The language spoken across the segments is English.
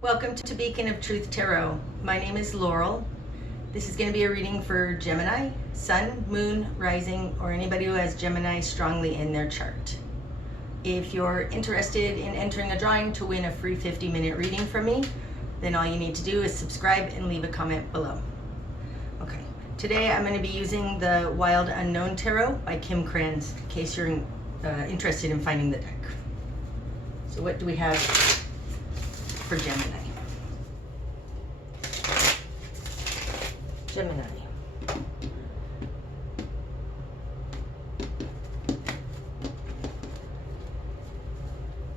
Welcome to Beacon of Truth Tarot. My name is Laurel. This is going to be a reading for Gemini, Sun, Moon, Rising, or anybody who has Gemini strongly in their chart. If you're interested in entering a drawing to win a free 50-minute reading from me, then all you need to do is subscribe and leave a comment below. Okay, today I'm going to be using the Wild Unknown Tarot by Kim Kranz, in case you're interested in finding the deck. So what do we have for Gemini? Gemini.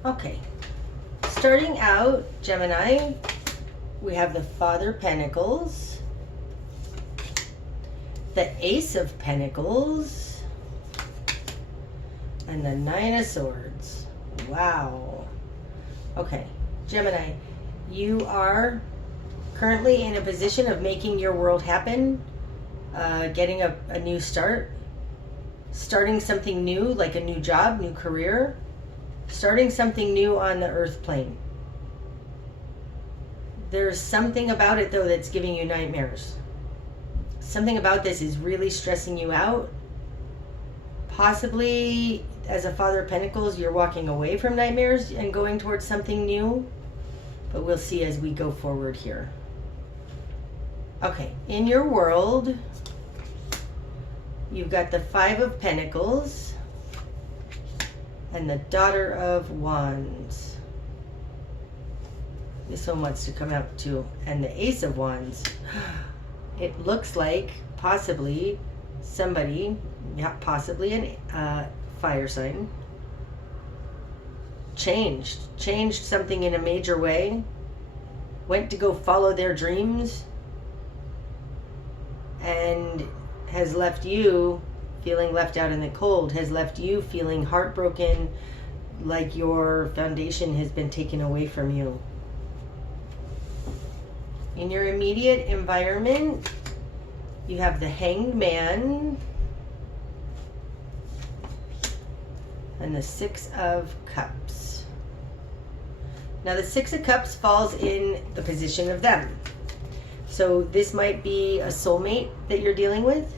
Okay, starting out, Gemini, we have the Father Pentacles, the Ace of Pentacles, and the Nine of Swords. Wow. Okay, Gemini, you are currently in a position of making your world happen, getting a new start, starting something new, like a new job, new career, starting something new on the earth plane. There's something about it, though, that's giving you nightmares. Something about this is really stressing you out. Possibly, as a Father of Pentacles, you're walking away from nightmares and going towards something new. But we'll see as we go forward here. Okay, in your world, you've got the Five of Pentacles and the Daughter of Wands. This one wants to come out too. And the Ace of Wands. It looks like possibly somebody, possibly a fire sign, changed something in a major way, went to go follow their dreams, and has left you feeling left out in the cold, has left you feeling heartbroken, like your foundation has been taken away from you. In your immediate environment, you have the Hanged Man and the Six of Cups. Now the Six of Cups falls in the position of them. So this might be a soulmate that you're dealing with.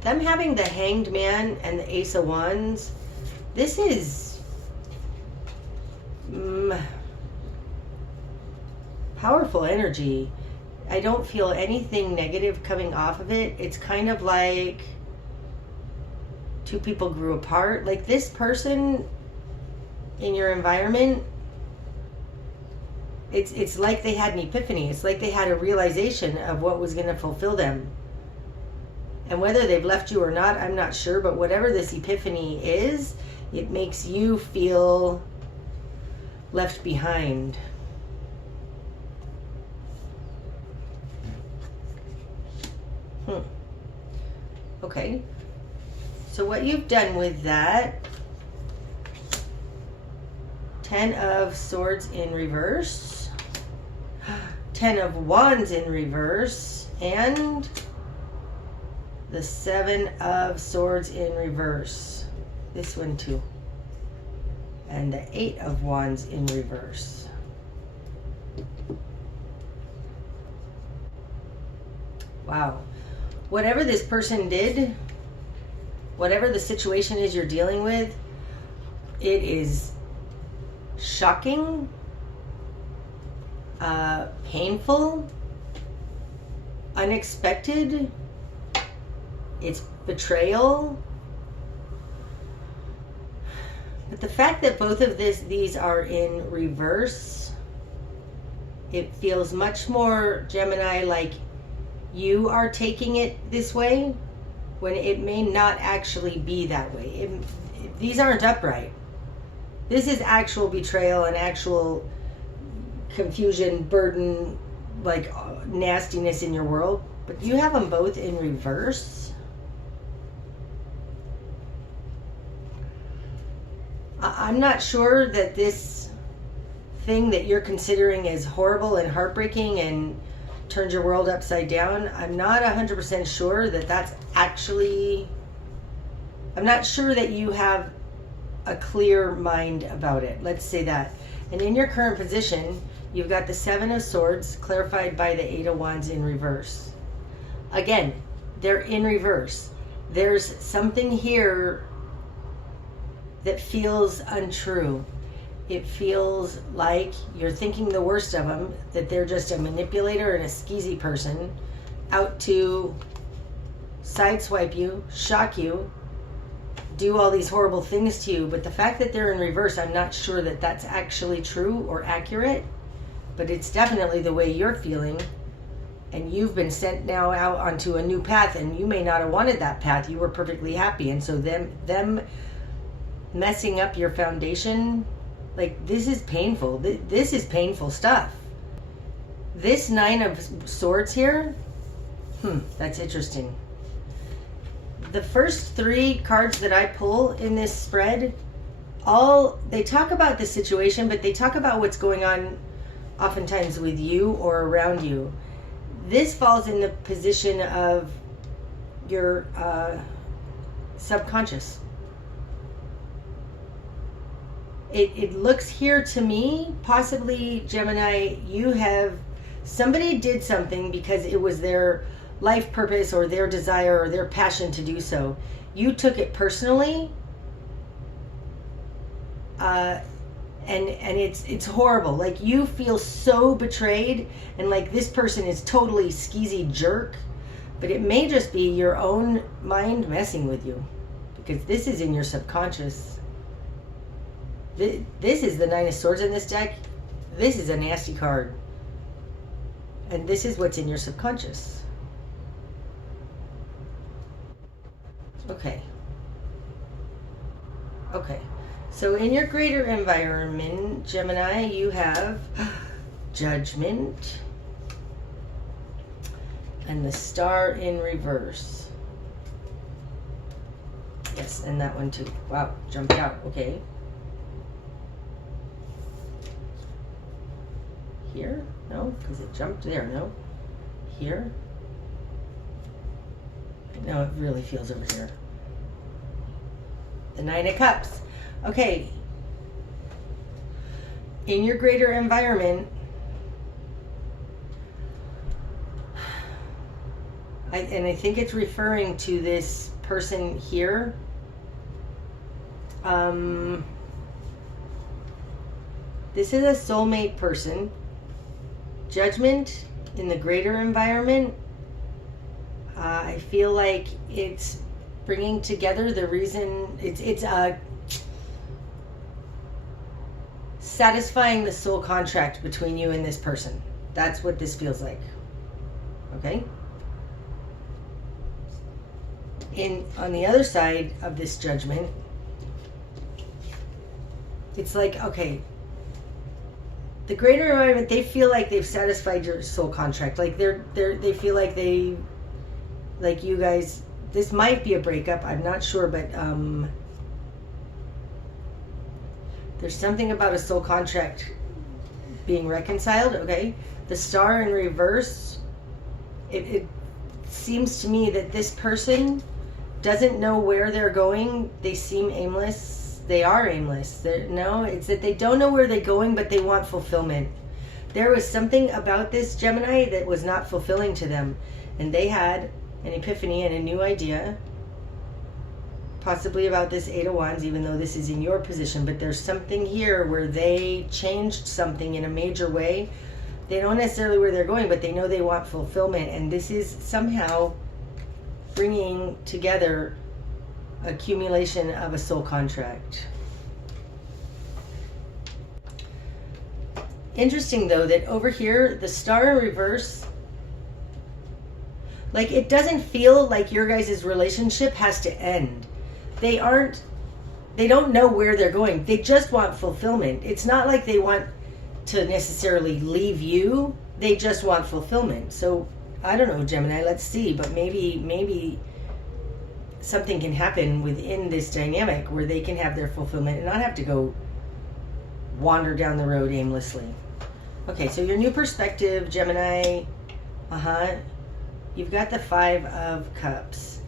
Them having the Hanged Man and the Ace of Wands, this is powerful energy. I don't feel anything negative coming off of it. It's kind of like two people grew apart. Like this person in your environment, it's like they had an epiphany. It's like they had a realization of what was going to fulfill them. And whether they've left you or not, I'm not sure. But whatever this epiphany is, it makes you feel left behind. Okay. So what you've done with that, 10 of Swords in reverse, 10 of Wands in reverse, and the 7 of Swords in reverse. This one too. And the 8 of Wands in reverse. Wow. Whatever this person did, whatever the situation is you're dealing with, it is shocking, painful, unexpected. It's betrayal. But the fact that both of these are in reverse, it feels much more, Gemini, like you are taking it this way when it may not actually be that way. These aren't upright. This is actual betrayal and actual confusion, burden, like nastiness in your world. But you have them both in reverse. I'm not sure that this thing that you're considering as horrible and heartbreaking and turned your world upside down, I'm not 100% sure that that's actually, I'm not sure that you have a clear mind about it. Let's say that. And in your current position, you've got the Seven of Swords clarified by the Eight of Wands in reverse. Again, they're in reverse. There's something here that feels untrue. It feels like you're thinking the worst of them, that they're just a manipulator and a skeezy person out to sideswipe you, shock you, do all these horrible things to you. But the fact that they're in reverse, I'm not sure that that's actually true or accurate, but it's definitely the way you're feeling. And you've been sent now out onto a new path, and you may not have wanted that path. You were perfectly happy. And so them messing up your foundation, like, this is painful. This is painful stuff. This Nine of Swords here, that's interesting. The first three cards that I pull in this spread, they talk about the situation, but they talk about what's going on oftentimes with you or around you. This falls in the position of your subconscious. It looks here to me, possibly, Gemini, somebody did something because it was their life purpose or their desire or their passion to do so. You took it personally, and it's horrible. Like, you feel so betrayed, and like this person is totally skeezy jerk, but it may just be your own mind messing with you, because this is in your subconscious. This is the Nine of Swords in this deck. This is a nasty card, and this is what's in your subconscious. Okay. So in your greater environment, Gemini, you have Judgment and the Star in reverse. Yes, and that one too. Wow, jumped out. Okay. Here? No, because it jumped there. No. Here? No, it really feels over here. The Nine of Cups. Okay. In your greater environment, I think it's referring to this person here. This is a soulmate person. Judgment in the greater environment. I feel like it's bringing together the reason, it's satisfying the soul contract between you and this person. That's what this feels like. Okay? On the other side of this Judgment, it's like, okay, the greater environment, they feel like they've satisfied your soul contract. Like they feel like like you guys, this might be a breakup, I'm not sure, but there's something about a soul contract being reconciled. Okay, the Star in reverse, it seems to me that this person doesn't know where they're going. They seem aimless. They are aimless. It's that they don't know where they're going, but they want fulfillment. There was something about this Gemini that was not fulfilling to them, and they had an epiphany and a new idea, possibly about this Eight of Wands, even though this is in your position. But there's something here where they changed something in a major way. They don't necessarily where they're going, but they know they want fulfillment, and this is somehow bringing together accumulation of a soul contract. Interesting though that over here, the Star in reverse, like, it doesn't feel like your guys' relationship has to end. They don't know where they're going. They just want fulfillment. It's not like they want to necessarily leave you. They just want fulfillment. So I don't know, Gemini, let's see, but maybe something can happen within this dynamic where they can have their fulfillment and not have to go wander down the road aimlessly. Okay, so your new perspective, Gemini, you've got the Five of Cups.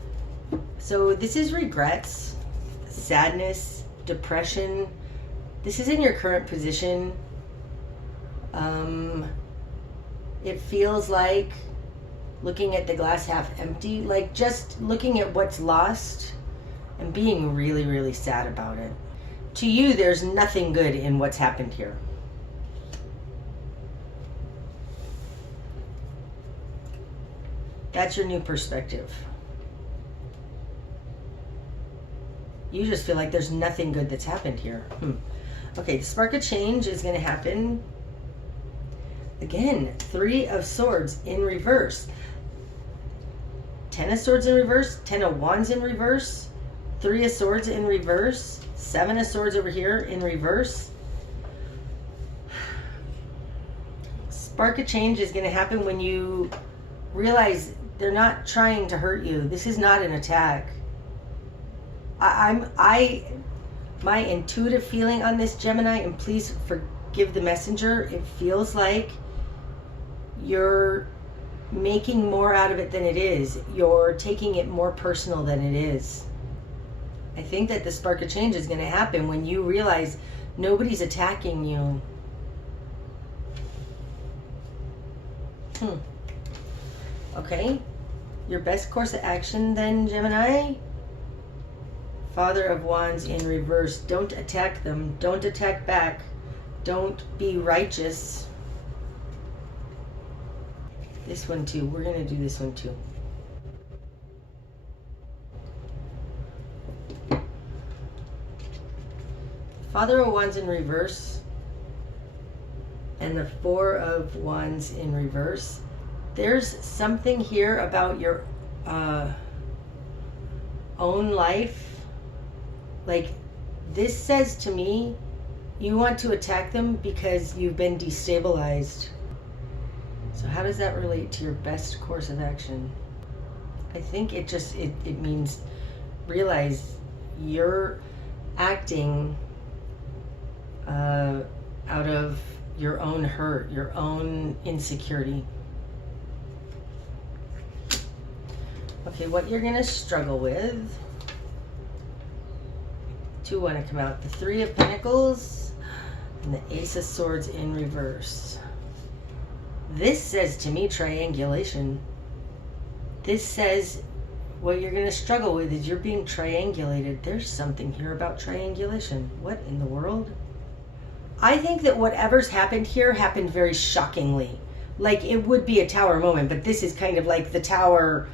So this is regrets, sadness, depression. This is in your current position. It feels like looking at the glass half empty, like just looking at what's lost and being really, really sad about it. To you, there's nothing good in what's happened here. That's your new perspective. You just feel like there's nothing good that's happened here. Okay, the spark of change is going to happen. Again, 3 of Swords in reverse. 10 of Swords in reverse, 10 of Wands in reverse, 3 of Swords in reverse, 7 of Swords over here in reverse. Spark of change is going to happen when you realize they're not trying to hurt you. This is not an attack. My intuitive feeling on this, Gemini, and please forgive the messenger, it feels like you're making more out of it than it is. You're taking it more personal than it is. I think that the spark of change is going to happen when you realize nobody's attacking you. Okay, your best course of action then, Gemini? Father of Wands in reverse. Don't attack them. Don't attack back. Don't be righteous. This one too. We're going to do this one too. Father of Wands in reverse and the 4 of Wands in reverse. There's something here about your own life. Like, this says to me, you want to attack them because you've been destabilized. So how does that relate to your best course of action? I think it means realize you're acting out of your own hurt, your own insecurity. Okay, what you're going to struggle with. 2 want to come out. The 3 of Pentacles and the Ace of Swords in reverse. This says to me triangulation. This says what you're going to struggle with is you're being triangulated. There's something here about triangulation. What in the world? I think that whatever's happened here happened very shockingly. Like, it would be a tower moment, but this is kind of like the tower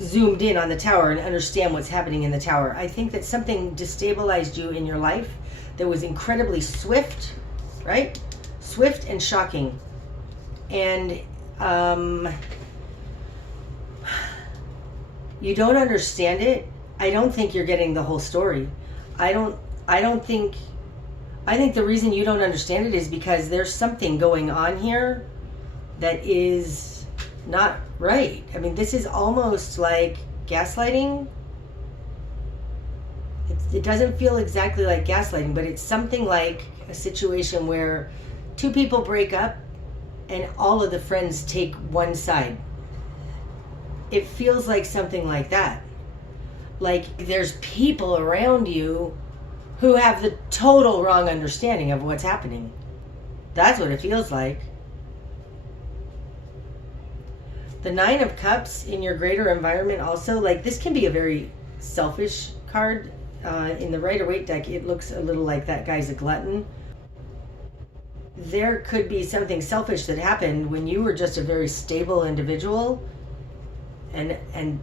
zoomed in on the tower and understand what's happening in the tower. I think that something destabilized you in your life that was incredibly swift, right? Swift and shocking. And you don't understand it. I don't think you're getting the whole story. I think the reason you don't understand it is because there's something going on here that is not right. I mean, this is almost like gaslighting. It doesn't feel exactly like gaslighting, but it's something like a situation where 2 people break up and all of the friends take one side. It feels like something like that. Like there's people around you who have the total wrong understanding of what's happening. That's what it feels like. The 9 of Cups in your greater environment also, like this can be a very selfish card. In the Rider-Waite deck, it looks a little like that guy's a glutton. There could be something selfish that happened when you were just a very stable individual, and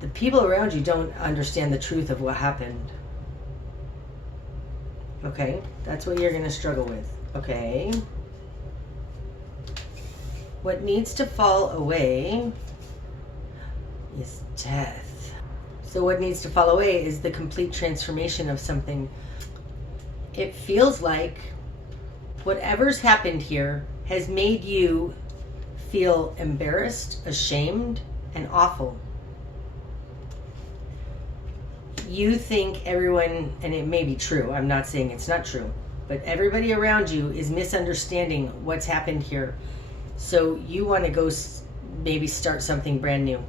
the people around you don't understand the truth of what happened. Okay, that's what you're going to struggle with. Okay. What needs to fall away is death. So what needs to fall away is the complete transformation of something. It feels like whatever's happened here has made you feel embarrassed, ashamed, and awful. You think everyone, and it may be true, I'm not saying it's not true, but everybody around you is misunderstanding what's happened here. So you want to go maybe start something brand new.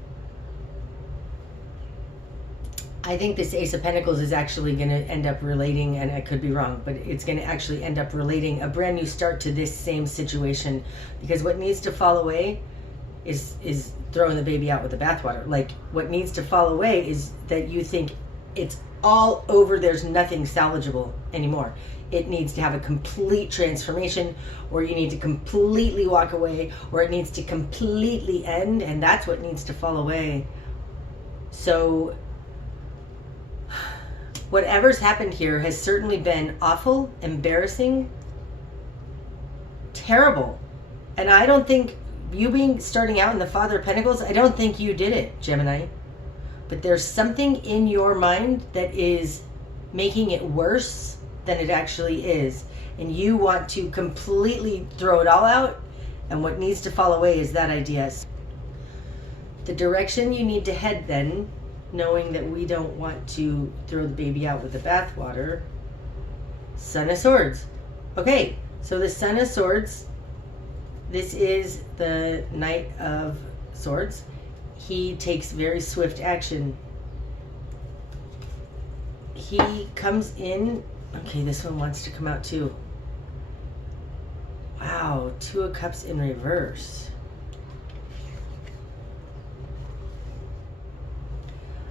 I think this Ace of Pentacles is actually going to end up relating, and I could be wrong, but it's going to actually end up relating a brand new start to this same situation, because what needs to fall away is throwing the baby out with the bathwater. Like, what needs to fall away is that you think it's all over, there's nothing salvageable anymore. It needs to have a complete transformation, or you need to completely walk away, or it needs to completely end, and that's what needs to fall away. So whatever's happened here has certainly been awful, embarrassing, terrible. And I don't think you starting out in the Father of Pentacles, I don't think you did it, Gemini. But there's something in your mind that is making it worse than it actually is. And you want to completely throw it all out. And what needs to fall away is that idea. The direction you need to head then, knowing that we don't want to throw the baby out with the bathwater. Son of Swords. Okay, so the Son of Swords, this is the Knight of Swords. He takes very swift action. He comes in. Okay, this one wants to come out too. Wow, Two of Cups in reverse.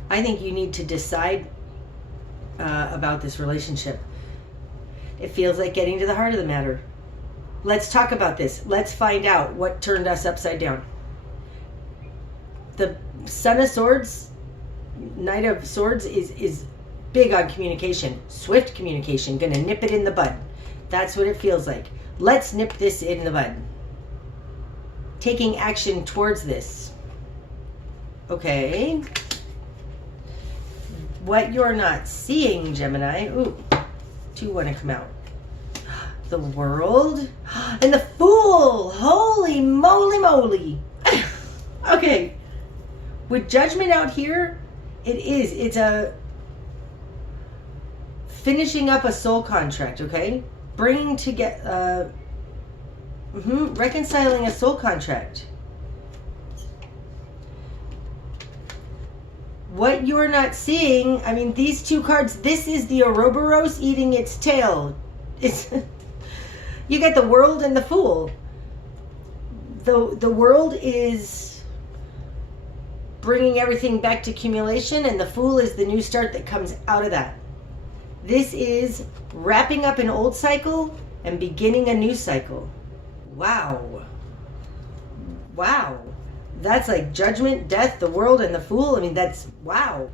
I think you need to decide about this relationship. It feels like getting to the heart of the matter. Let's talk about this. Let's find out what turned us upside down. The Son of Swords, Knight of Swords is big on communication. Swift communication. Gonna nip it in the bud. That's what it feels like. Let's nip this in the bud. Taking action towards this. Okay. What you're not seeing, Gemini. Ooh, two want to come out. The World and the Fool. Holy moly moly. Okay. With Judgment out here, it's a finishing up a soul contract, okay? Bringing together, reconciling a soul contract. What you're not seeing, I mean, these two cards, this is the Ouroboros eating its tail. You get the World and the Fool. The World is bringing everything back to accumulation, and the Fool is the new start that comes out of that. This is wrapping up an old cycle and beginning a new cycle. Wow. Wow. That's like Judgment, Death, the World, and the Fool. I mean, that's wow.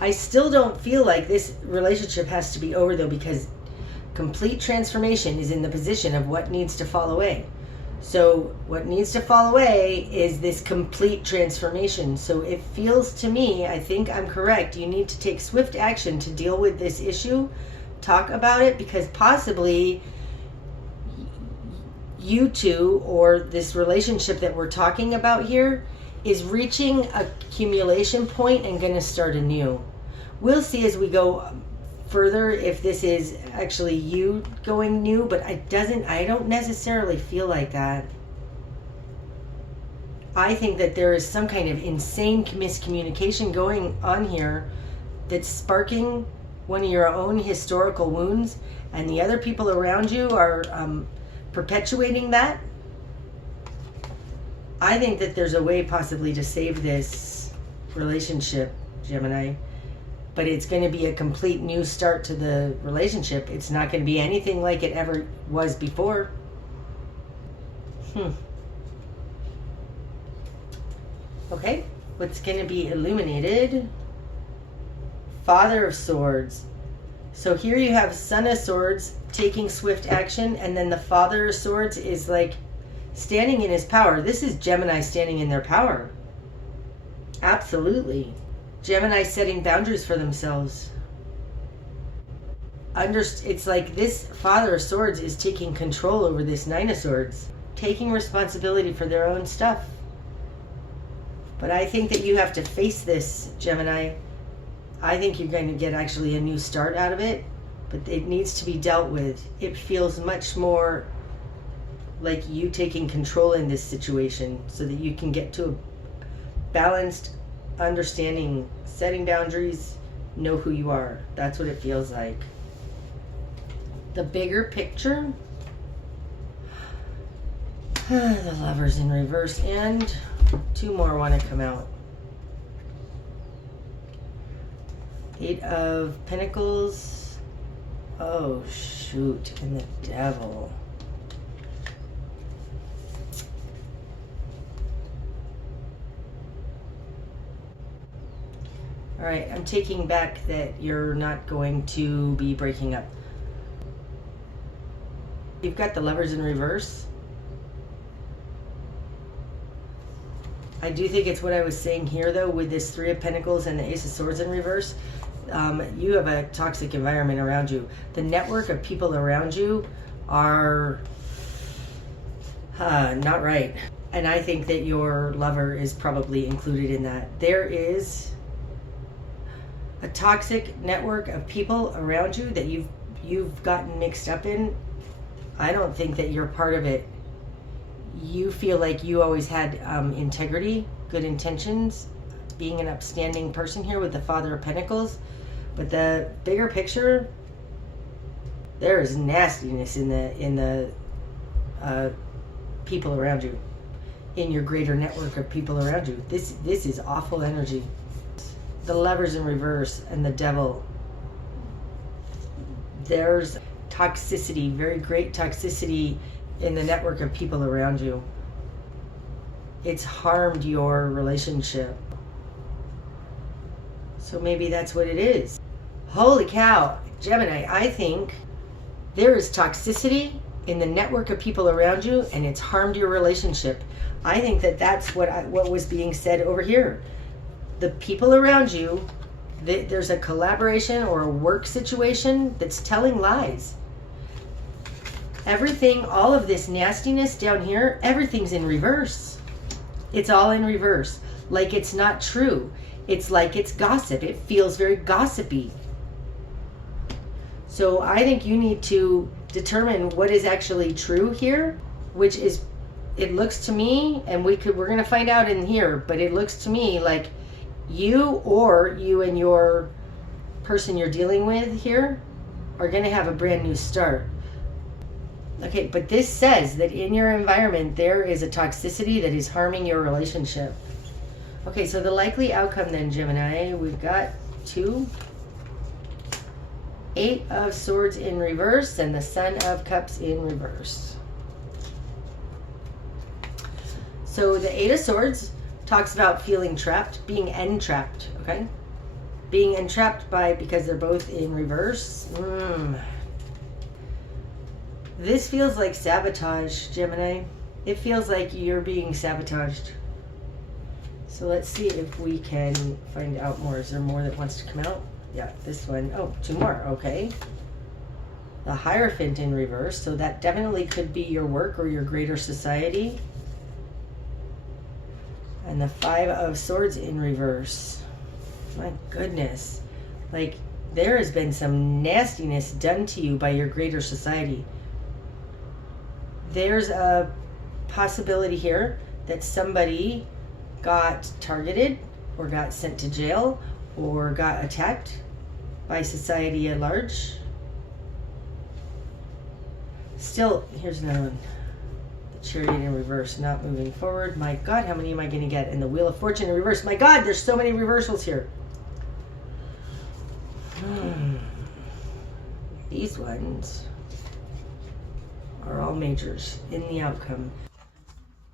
I still don't feel like this relationship has to be over, though, because complete transformation is in the position of what needs to fall away. So what needs to fall away is this complete transformation. So it feels to me, I think I'm correct, you need to take swift action to deal with this issue. Talk about it, because possibly you two, or this relationship that we're talking about here, is reaching a accumulation point and going to start anew. We'll see as we go further if this is actually you going new, but I don't necessarily feel like that. I think that there is some kind of insane miscommunication going on here that's sparking one of your own historical wounds, and the other people around you are perpetuating that. I think that there's a way possibly to save this relationship, Gemini, but it's going to be a complete new start to the relationship. It's not going to be anything like it ever was before. Okay, what's going to be illuminated? Father of Swords. So here you have Son of Swords taking swift action, and then the Father of Swords is like standing in his power. This is Gemini standing in their power. Absolutely. Gemini setting boundaries for themselves. It's like this Father of Swords is taking control over this Nine of Swords, taking responsibility for their own stuff. But I think that you have to face this, Gemini. I think you're going to get actually a new start out of it, but it needs to be dealt with. It feels much more like you taking control in this situation so that you can get to a balanced understanding, setting boundaries, know who you are. That's what it feels like. The bigger picture, the Lovers in reverse, and two more want to come out. Eight of Pentacles. Oh shoot, and the Devil. All right, I'm taking back that you're not going to be breaking up. You've got the Lovers in reverse. I do think it's what I was saying here, though, with this Three of Pentacles and the Ace of Swords in reverse. You have a toxic environment around you. The network of people around you are not right. And I think that your lover is probably included in that. There is a toxic network of people around you that you've gotten mixed up in. I don't think that you're part of it. You feel like you always had integrity, good intentions, being an upstanding person here with the Father of Pentacles. But the bigger picture, there is nastiness in the people around you, in your greater network of people around you. This is awful energy. The Lovers in reverse and the Devil. There's toxicity, very great toxicity in the network of people around you. It's harmed your relationship. So maybe that's what it is. Holy cow, Gemini, I think there is toxicity in the network of people around you and it's harmed your relationship. I think that that's what was being said over here. The people around you, there's a collaboration or a work situation that's telling lies. Everything, all of this nastiness down here, everything's in reverse. It's all in reverse. Like it's not true. It's like it's gossip. It feels very gossipy. So I think you need to determine what is actually true here, which is, it looks to me, and we're going to find out in here, but it looks to me like you and your person you're dealing with here are going to have a brand new start. Okay, but this says that in your environment there is a toxicity that is harming your relationship. Okay, so the likely outcome then, Gemini, we've got 2 Eight of Swords in reverse and the Son of Cups in reverse. So the Eight of Swords talks about feeling trapped, being entrapped, okay? Being entrapped because they're both in reverse. This feels like sabotage, Gemini. It feels like you're being sabotaged. So let's see if we can find out more. Is there more that wants to come out? Yeah, this one. Oh, 2 more. Okay. The Hierophant in reverse. So that definitely could be your work or your greater society. And the 5 of Swords in reverse. My goodness. Like, there has been some nastiness done to you by your greater society. There's a possibility here that somebody got targeted or got sent to jail or got attacked by society at large. Still, here's another one. The Chariot in reverse, not moving forward. My God, how many am I going to get? And the Wheel of Fortune in reverse. My God, there's so many reversals here. These ones are all majors in the outcome.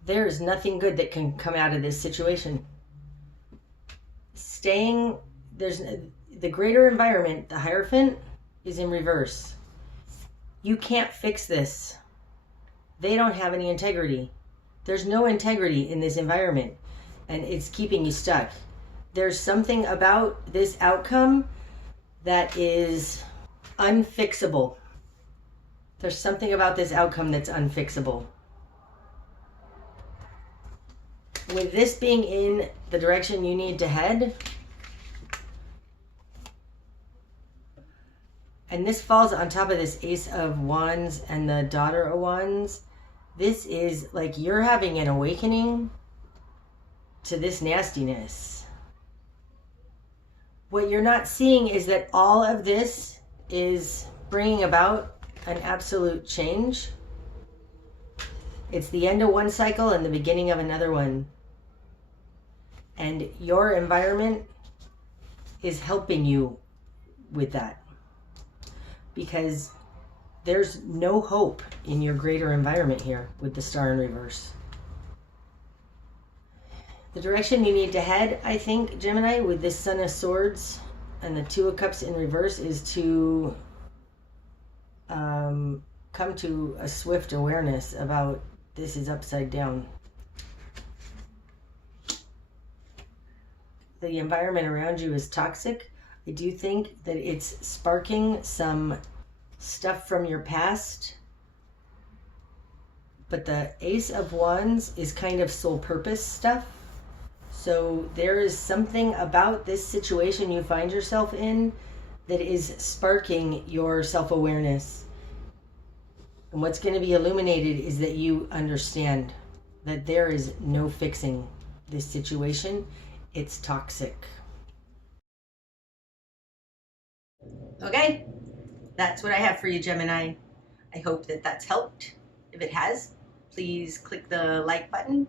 There is nothing good that can come out of this situation. There's the greater environment, the Hierophant is in reverse. You can't fix this. They don't have any integrity. There's no integrity in this environment, and it's keeping you stuck. There's something about this outcome that is unfixable. There's something about this outcome that's unfixable. With this being in the direction you need to head, and this falls on top of this Ace of Wands and the Daughter of Wands, this is like you're having an awakening to this nastiness. What you're not seeing is that all of this is bringing about an absolute change. It's the end of one cycle and the beginning of another one. And your environment is helping you with that. Because there's no hope in your greater environment here with the Star in reverse. The direction you need to head, I think, Gemini, with this Sun of Swords and the Two of Cups in reverse, is to come to a swift awareness about this is upside down. The environment around you is toxic. I do think that it's sparking some stuff from your past. But the Ace of Wands is kind of soul purpose stuff. So there is something about this situation you find yourself in that is sparking your self-awareness. And what's going to be illuminated is that you understand that there is no fixing this situation. It's toxic. Okay, that's what I have for you, Gemini. I hope that that's helped. If it has, please click the like button.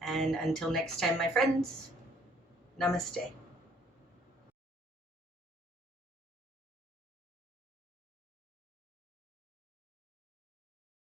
And until next time, my friends, namaste.